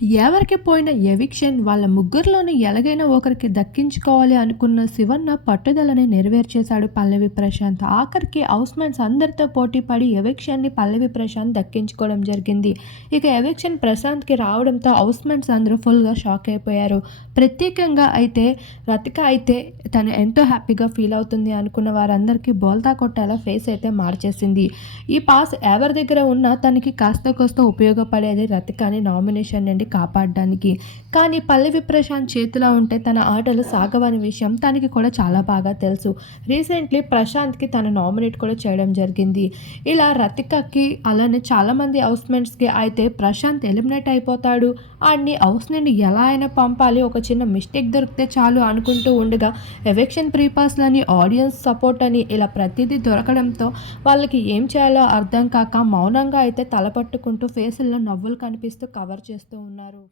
ఎవరికి పోయిన ఎవిక్షన్ వాళ్ళ ముగ్గురులోని ఎలాగైనా ఒకరికి దక్కించుకోవాలి అనుకున్న శివన్న పట్టుదలని నెరవేర్చేశాడు పల్లవి ప్రశాంత్. ఆఖరికి హౌస్మెంట్స్ అందరితో పోటీ పడి ఎవిక్షన్ని పల్లవి ప్రశాంత్ దక్కించుకోవడం జరిగింది. ఇక ఎవిక్షన్ ప్రశాంత్కి రావడంతో హౌస్మెన్స్ అందరూ ఫుల్గా షాక్ అయిపోయారు. ప్రత్యేకంగా అయితే రతిక అయితే తను ఎంతో హ్యాపీగా ఫీల్ అవుతుంది అనుకున్న వారందరికీ బోల్తా కొట్టేలా ఫేస్ అయితే మార్చేసింది. ఈ పాస్ ఎవరి దగ్గర ఉన్నా తనకి కాస్త కోస్త ఉపయోగపడేది రతికాని నామినేషన్ నుండి కాపాడడానికి. కానీ పల్లవి ప్రశాంత్ చేతిలో ఉంటే తన ఆటలు సాగవని విషయం తనకి కూడా చాలా బాగా తెలుసు. రీసెంట్లీ ప్రశాంత్కి తన నామినేట్ కూడా చేయడం జరిగింది. ఇలా రతికకి అలానే చాలామంది హౌస్మెంట్స్కి అయితే ప్రశాంత్ ఎలిమినేట్ అయిపోతాడు. అన్ని హౌస్ నుండి ఎలా అయినా పంపాలి ఒక చిన్న మిస్టేక్ దొరికితే చాలు అనుకుంటూ ఉండగా ఎలక్షన్ ప్రీపాస్లని ఆడియన్స్ సపోర్ట్ అని ఇలా ప్రతిదీ దొరకడంతో వాళ్ళకి ఏం చేయాలో అర్థం కాక మౌనంగా అయితే తలపట్టుకుంటూ ఫేసుల్లో నవ్వులు కనిపిస్తూ కవర్ చేస్తూ ఉన్నారు.